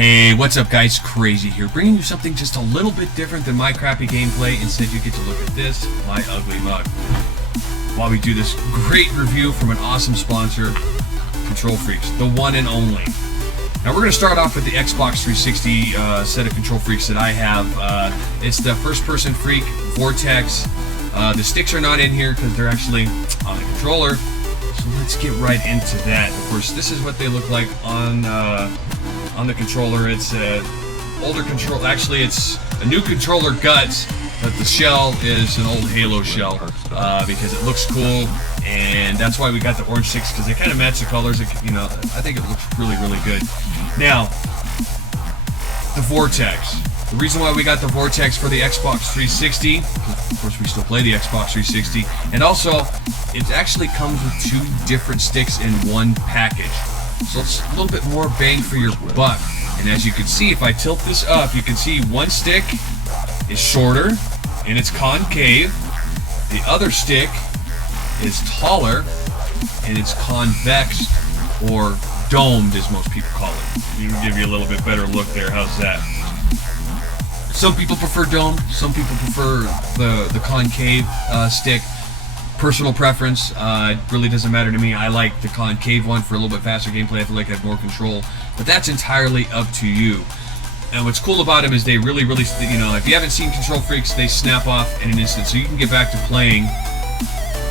Hey, what's up guys, Krazie here, bringing you something just a little bit different than my crappy gameplay. Instead you get to look at this, my ugly mug, while we do this great review from an awesome sponsor, KontrolFreek, the one and only. Now we're going to start off with the Xbox 360 set of KontrolFreeks that I have. It's the first-person Freek Vortex. The sticks are not in here because they're actually on the controller. So let's get right into that. Of course, this is what they look like on the controller. It's an older control. Actually, it's a new controller guts, but the shell is an old Halo shell because it looks cool, and that's why we got the orange sticks, because they kind of match the colors. You know, I think it looks really, really good. Now, the Vortex. The reason why we got the Vortex for the Xbox 360, of course we still play the Xbox 360, and also it actually comes with two different sticks in one package. So it's a little bit more bang for your buck. And as you can see, if I tilt this up, you can see one stick is shorter and it's concave. The other stick is taller and it's convex, or domed as most people call it. It'll give you a little bit better look there. How's that? Some people prefer dome, some people prefer the concave stick. Personal preference, it really doesn't matter to me. I like the concave one for a little bit faster gameplay. I feel like I have more control, but that's entirely up to you. And what's cool about them is they really, you know, if you haven't seen KontrolFreeks, they snap off in an instant, so you can get back to playing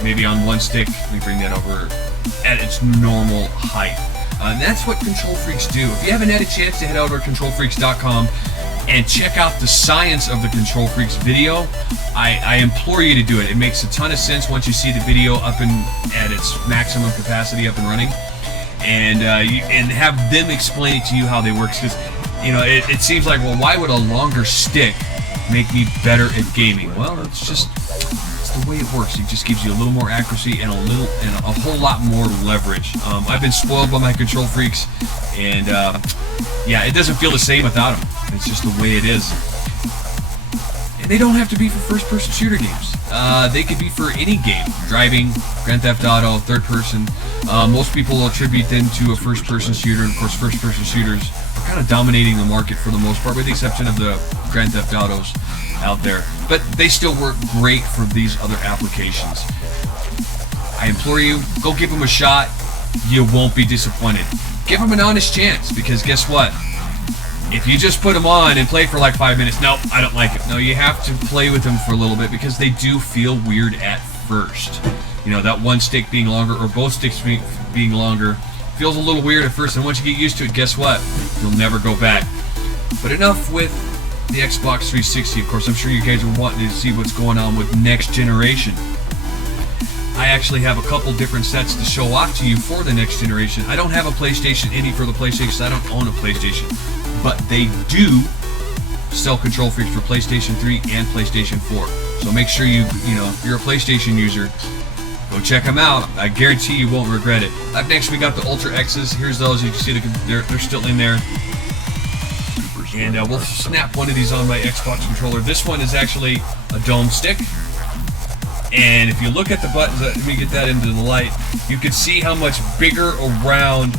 maybe on one stick. Let me bring that over at its normal height. And that's what KontrolFreeks do. If you haven't had a chance to head over to KontrolFreeks.com and check out the science of the KontrolFreeks video, I implore you to do it. It makes a ton of sense once you see the video up and at its maximum capacity, up and running, and have them explain it to you how they work. Because you know, it seems like, well, why would a longer stick make me better at gaming? Well, it's the way it works. It just gives you a little more accuracy and a whole lot more leverage. I've been spoiled by my KontrolFreeks, and yeah, it doesn't feel the same without them. It's just the way it is. And they don't have to be for first-person shooter games. They could be for any game. Driving, Grand Theft Auto, third person. Most people attribute them to a first-person shooter, and of course first-person shooters are kind of dominating the market for the most part, with the exception of the Grand Theft Autos out there. But they still work great for these other applications. I implore you, go give them a shot. You won't be disappointed. Give them an honest chance, because guess what? If you just put them on and play for like 5 minutes, nope, I don't like it. No, you have to play with them for a little bit, because they do feel weird at first. You know, that one stick being longer, or both sticks being longer, feels a little weird at first, and once you get used to it, guess what? You'll never go back. But enough with the Xbox 360. Of course, I'm sure you guys are wanting to see what's going on with next generation. I actually have a couple different sets to show off to you for the next generation. I don't have a PlayStation Indie for the PlayStation, so I don't own a PlayStation. But they do sell KontrolFreeks for PlayStation 3 and PlayStation 4. So make sure you know, if you're a PlayStation user, go check them out. I guarantee you won't regret it. Up next, we got the UltraX's. Here's those. You can see they're still in there. And we'll snap one of these on my Xbox controller. This one is actually a dome stick. And if you look at the buttons, let me get that into the light, you can see how much bigger around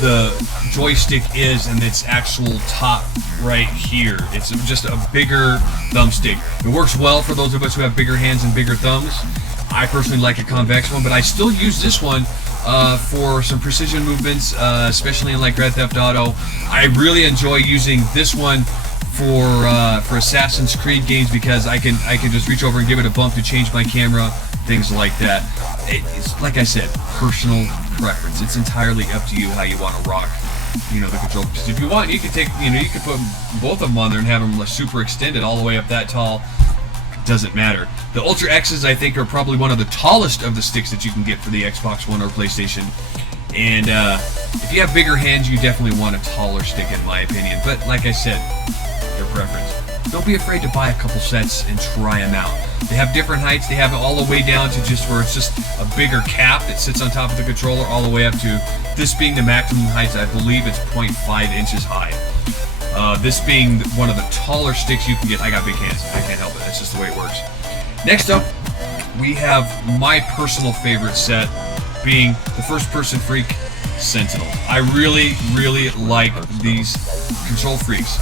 the joystick is in its actual top right here. It's just a bigger thumbstick. It works well for those of us who have bigger hands and bigger thumbs. I personally like a convex one, but I still use this one for some precision movements, especially in like Grand Theft Auto. I really enjoy using this one for Assassin's Creed games, because I can just reach over and give it a bump to change my camera, things like that. It's like I said, personal preference. It's entirely up to you how you want to rock, you know, the control. Because if you want, you can take, you know, you can put both of them on there and have them super extended all the way up that tall. Doesn't matter. The UltraX's, I think, are probably one of the tallest of the sticks that you can get for the Xbox One or PlayStation. And if you have bigger hands, you definitely want a taller stick, in my opinion. But like I said, your preference. Don't be afraid to buy a couple sets and try them out. They have different heights. They have it all the way down to just where it's just a bigger cap that sits on top of the controller, all the way up to this being the maximum height. I believe it's 0.5 inches high. This being one of the taller sticks you can get. I got big hands. I can't help it. That's just the way it works. Next up, we have my personal favorite set, being the first-person Freek Sentinel. I really like these KontrolFreeks.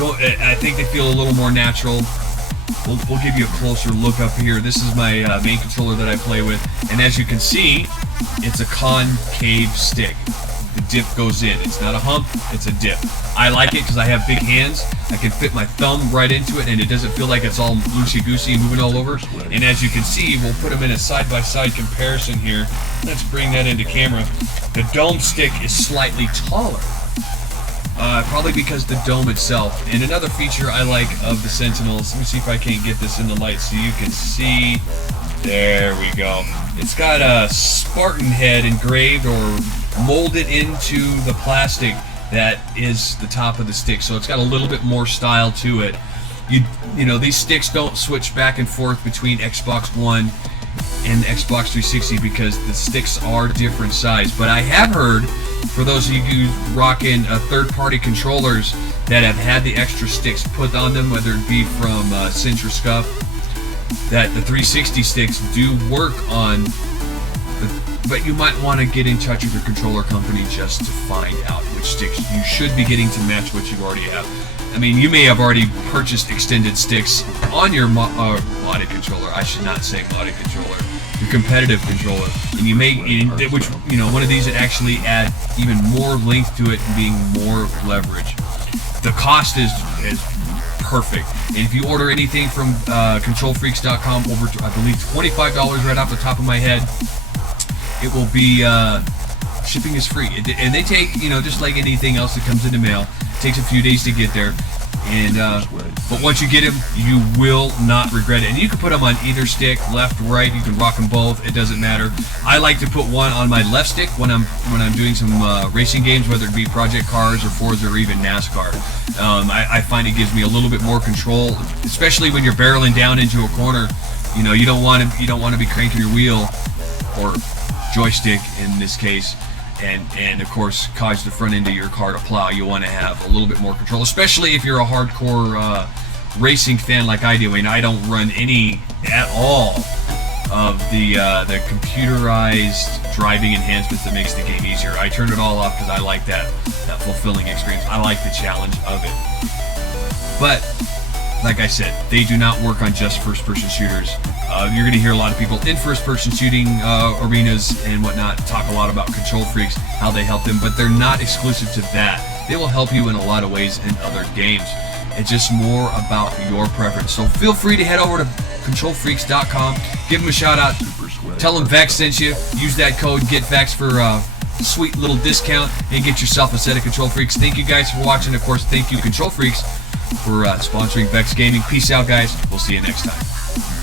I think they feel a little more natural. We'll give you a closer look up here. This is my main controller that I play with, and as you can see, it's a concave stick. The dip goes in. It's not a hump, it's a dip. I like it because I have big hands. I can fit my thumb right into it, and it doesn't feel like it's all loosey-goosey and moving all over. And as you can see, we'll put them in a side-by-side comparison here. Let's bring that into camera. The dome stick is slightly taller. Probably because the dome itself. And another feature I like of the Sentinels, let me see if I can't get this in the light so you can see. There we go. It's got a Spartan head engraved or molded into the plastic that is the top of the stick, so it's got a little bit more style to it. You know, these sticks don't switch back and forth between Xbox One and Xbox 360 because the sticks are different size. But I have heard, for those of you who rocking third-party controllers that have had the extra sticks put on them, whether it be from Cinch or Scuff, that the 360 sticks do work on. But you might want to get in touch with your controller company just to find out which sticks you should be getting to match what you already have. I mean, you may have already purchased extended sticks on your modded controller. I should not say modded controller. Your competitive controller, and you may, which, you know, one of these that actually add even more length to it and being more leverage. The cost is perfect. And if you order anything from KontrolFreeks.com over, I believe, $25 right off the top of my head, it will be shipping is free. And they take, you know, just like anything else that comes in the mail, it takes a few days to get there. And but once you get them, you will not regret it. And you can put them on either stick, left, right. You can rock them both. It doesn't matter. I like to put one on my left stick when I'm doing some racing games, whether it be Project Cars or Forza or even NASCAR. I find it gives me a little bit more control, especially when you're barreling down into a corner. You know, you don't want to be cranking your wheel or joystick in this case. And of course cause the front end of your car to plow. You want to have a little bit more control, especially if you're a hardcore racing fan like I do. And I don't run any at all of the computerized driving enhancements that makes the game easier. I turn it all off because I like that fulfilling experience. I like the challenge of it. But like I said, they do not work on just first-person shooters. You're going to hear a lot of people in first-person shooting arenas and whatnot talk a lot about KontrolFreeks, how they help them, but they're not exclusive to that. They will help you in a lot of ways in other games. It's just more about your preference. So feel free to head over to KontrolFreeks.com, give them a shout-out, tell them Vex sent you, use that code GetVex for a sweet little discount, and get yourself a set of KontrolFreeks. Thank you guys for watching. Of course, thank you KontrolFreeks for sponsoring VexX Gaming. Peace out, guys. We'll see you next time.